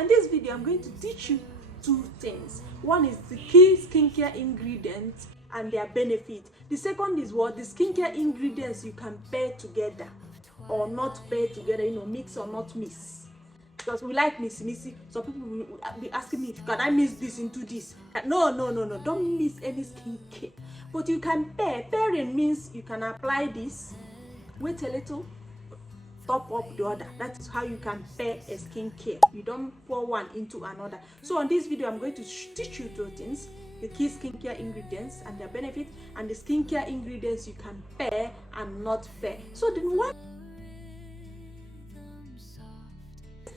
in this video, I'm going to teach you two things. One is the key skincare ingredients and their benefit. The second is what the skincare ingredients you can pair together or not pair together, mix or not mix. Because we like mixy. Some people will be asking me, can I mix this into this? No, don't mix any skincare. But you can pair. Pairing means you can apply this, wait a little, top up the other. That is how you can pair a skincare. You don't pour one into another. So on this video, I'm going to teach you two things: the key skincare ingredients and their benefit, and the skincare ingredients you can pair and not pair. So then what?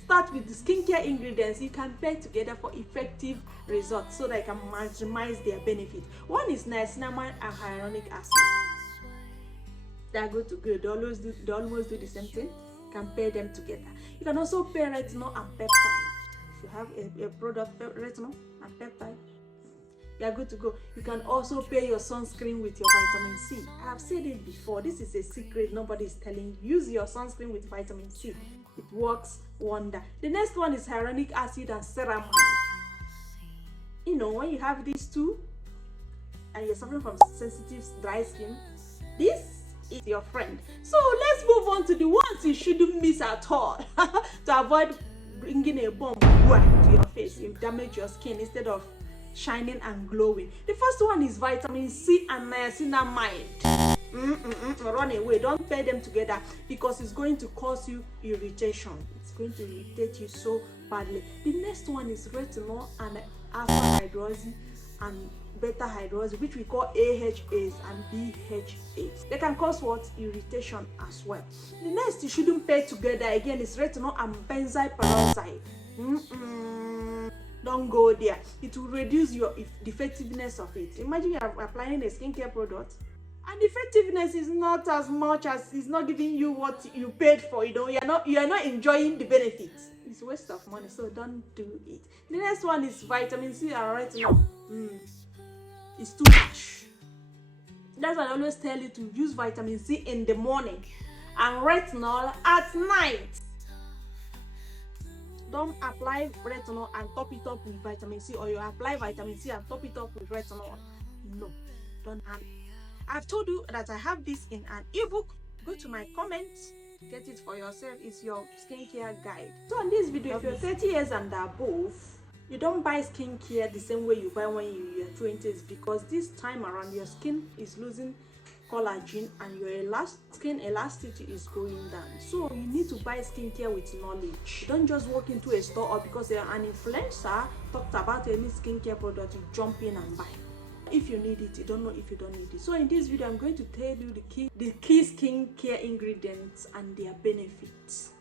Start with the skincare ingredients you can pair together for effective results so that you can maximize their benefit. One is niacinamide and hyaluronic acid. They are good to go. They almost do the same thing. You can pair them together. You can also pair retinol and peptide. If you have a product, retinol and peptide, you are good to go. You can also pair your sunscreen with your vitamin C. I have said it before. This is a secret nobody is telling you. Use your sunscreen with vitamin C. It works wonder. The next one is hyaluronic acid and ceramide. When you have these two and you're suffering from sensitive dry skin, this is your friend. So let's move on to the ones you shouldn't miss at all to avoid bringing a bomb to your face. You damage your skin instead of shining and glowing. The first one is vitamin C and niacinamide. Run away. Don't pair them together because it's going to cause you irritation. It's going to irritate you so badly. The next one is retinol and alpha hydroxy and beta hydroxy, which we call AHAs and BHAs. They can cause what? Irritation as well. The next you shouldn't pair together again is retinol and benzyl peroxide. Don't go there. It will reduce the effectiveness of it. Imagine you are applying a skincare product and the effectiveness is not as much as it's not giving you what you paid for. You are not enjoying the benefits. It's a waste of money, so don't do it. The next one is vitamin C and retinol. It's too much. That's why I always tell you to use vitamin C in the morning and retinol at night. Don't apply retinol and top it up with vitamin C, or you apply vitamin C and top it up with retinol. No, don't have it. I've told you that I have this in an ebook. Go to my comments, get it for yourself. It's your skincare guide. So on this video, if you're 30 years and above, you don't buy skincare the same way you buy when you're 20s, because this time around your skin is losing collagen and your skin elasticity is going down. So you need to buy skincare with knowledge. Don't just walk into a store or because you're an influencer talked about any skincare product, you jump in and buy. If you need it, you don't know if you don't need it. So in this video, I'm going to tell you the key skincare ingredients and their benefits.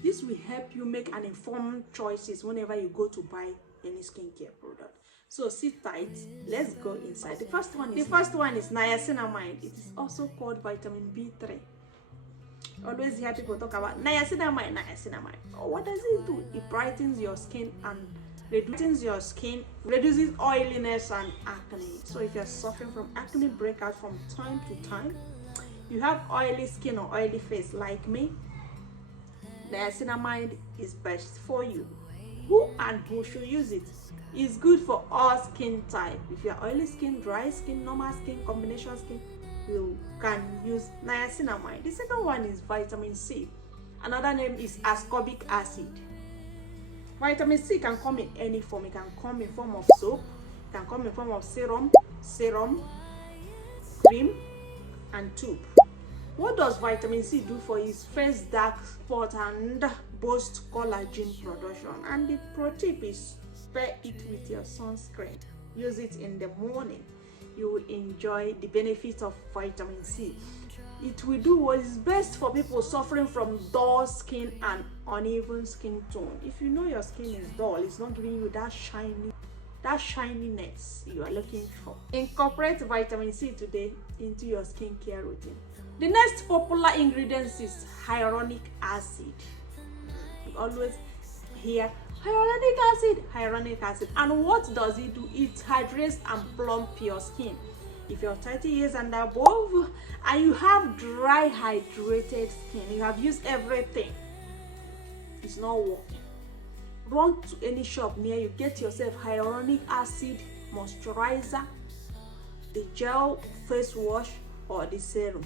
This will help you make an informed choices whenever you go to buy any skincare product. So sit tight. Let's go inside. The first one is niacinamide. It is also called vitamin B3. Always hear people talk about niacinamide. Oh, what does it do? It brightens your skin and reduces oiliness and acne. So if you're suffering from acne breakout from time to time, you have oily skin or oily face like me, niacinamide is best for you. Who should use it? It's good for all skin type. If you're oily skin, dry skin, normal skin, combination skin, you can use niacinamide. The second one is vitamin C. Another name is ascorbic acid. Vitamin C can come in any form. It can come in form of soap, it can come in form of serum, cream, and tube. What does vitamin C do for you? Face dark spot and boost collagen production. And the pro tip is pair it with your sunscreen. Use it in the morning. You will enjoy the benefits of vitamin C. It will do what is best for people suffering from dull skin and uneven skin tone. If you know your skin is dull, it's not giving you that shininess you are looking for. Incorporate vitamin C today into your skincare routine. The next popular ingredient is hyaluronic acid. You always hear hyaluronic acid. And what does it do? It hydrates and plump your skin. If you're 30 years and above and you have dry, hydrated skin, you have used everything, it's not working. run to any shop near you, get yourself hyaluronic acid moisturizer, the gel face wash, or the serum.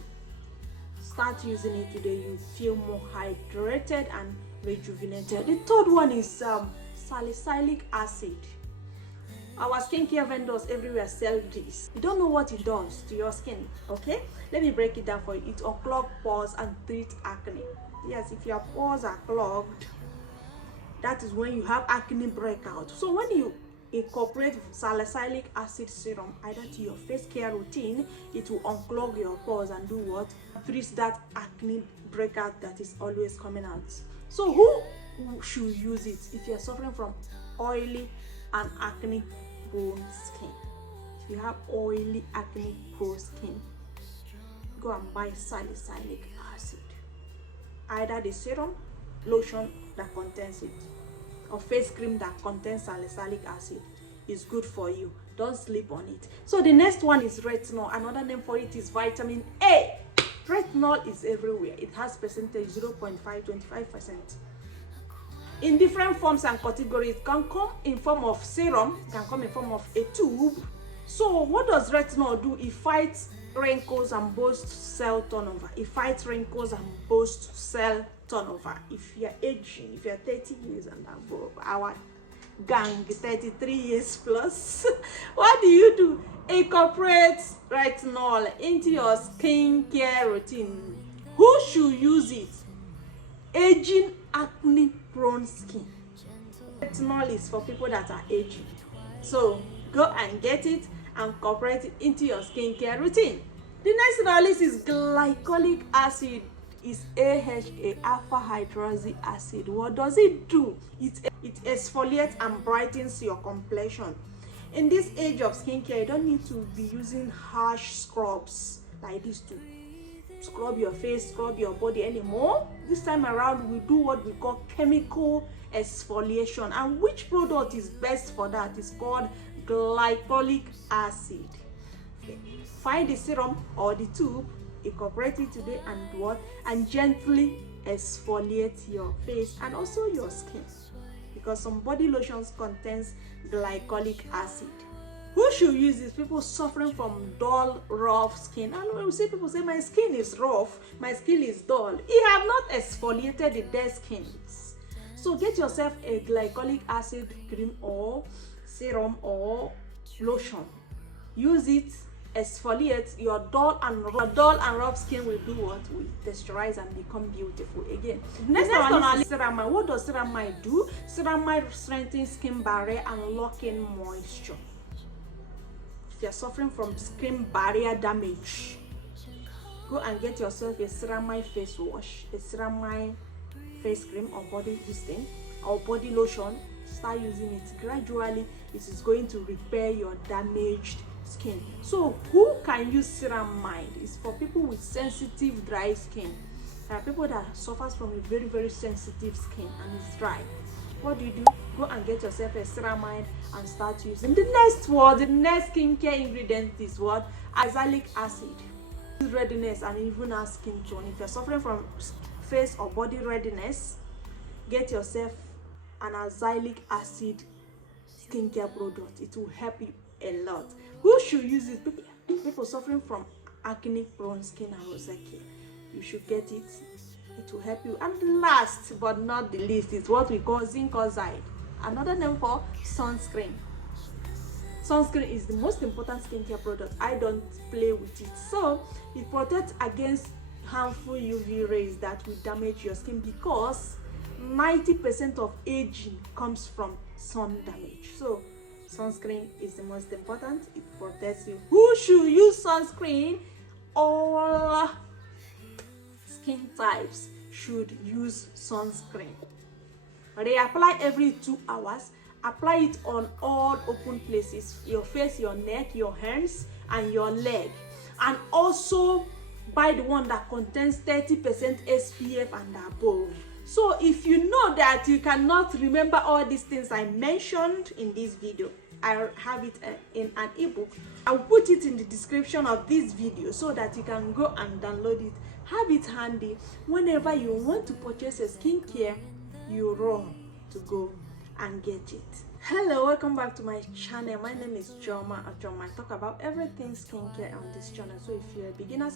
Start using it today. You feel more hydrated and rejuvenated. The third one is salicylic acid. Our skincare vendors everywhere sell this. You don't know what it does to your skin, okay? Let me break it down for you. It unclogs pores and treats acne. Yes, if your pores are clogged, that is when you have acne breakout. So when you incorporate salicylic acid serum either to your face care routine, it will unclog your pores and do what? Treats that acne breakout that is always coming out. So who should use it? If you're suffering from oily and acne prone skin, if you have oily acne prone skin, go and buy salicylic acid, either the serum, lotion that contains it, or face cream that contains salicylic acid. Is good for you. Don't sleep on it. So the next one is retinol. Another name for it is vitamin A. Retinol is everywhere. It has percentage 0.525%. In different forms and categories. It can come in form of serum, it can come in form of a tube. So what does retinol do? It fights wrinkles and boosts cell turnover. It fights wrinkles and boosts cell turnover. If you're aging, if you're 30 years and above, our gang 33 years plus, what do? Incorporate retinol into your skincare routine. Who should use it? Aging, acne prone skin. Retinol is for people that are aging. So go and get it and incorporate it into your skincare routine. The next on our list is glycolic acid. Is AHA, alpha hydroxy acid. What does it do? It exfoliates and brightens your complexion. In this age of skincare, you don't need to be using harsh scrubs like this to scrub your face, scrub your body anymore. This time around, we do what we call chemical exfoliation. And which product is best for that? It's called glycolic acid. Okay. Find the serum or the tube, incorporate it today, and what? And gently exfoliate your face and also your skin, because some body lotions contains glycolic acid. Who should use this? People suffering from dull, rough skin. And when we see people say, my skin is rough, my skin is dull, you have not exfoliated the dead skins. So get yourself a glycolic acid cream or serum or lotion. Use it, exfoliate your dull and rough skin. Will do what? Will texturize and become beautiful again. Next one is ceramide. What does ceramide do? Ceramide strengthens skin barrier and lock in moisture. If you're suffering from skin barrier damage, go and get yourself a ceramide face wash, a ceramide face cream or body listing or body lotion. Start using it gradually. It is going to repair your damaged skin. So who can use ceramide? It's for people with sensitive dry skin. There are people that suffers from a very, very sensitive skin and it's dry. What do? Go and get yourself a ceramide and start using. The next skincare ingredient is what? Azelaic acid. Redness and even our skin tone. If you're suffering from face or body redness, get yourself an azelaic acid skincare product. It will help you a lot. Who should use it? People suffering from acne prone skin and rosacea. You should get it. It will help you. And last but not the least is what we call zinc oxide. Another name for sunscreen. Sunscreen is the most important skincare product. I don't play with it. So it protects against harmful UV rays that will damage your skin, because 90% of aging comes from sun damage. So sunscreen is the most important. It protects you. Who should use sunscreen? All skin types should use sunscreen. They apply every 2 hours. Apply it on all open places: your face, your neck, your hands, and your leg. And also buy the one that contains 30% SPF and above. So if you know that you cannot remember all these things I mentioned in this video, I have it in an ebook. I'll put it in the description of this video so that you can go and download it. Have it handy. Whenever you want to purchase a skincare, you run to go and get it. Hello, welcome back to my channel. My name is Joma. I talk about everything skincare on this channel. So if you're a beginner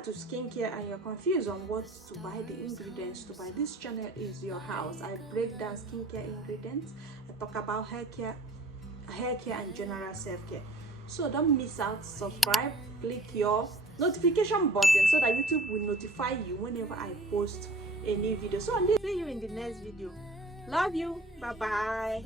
to skincare and you're confused on what to buy, the ingredients to buy, this channel is your house. I break down skincare ingredients. I talk about hair care and general self-care. So don't miss out. Subscribe, click your notification button so that YouTube will notify you whenever I post a new video. So I'll see you in the next video. Love you. Bye bye.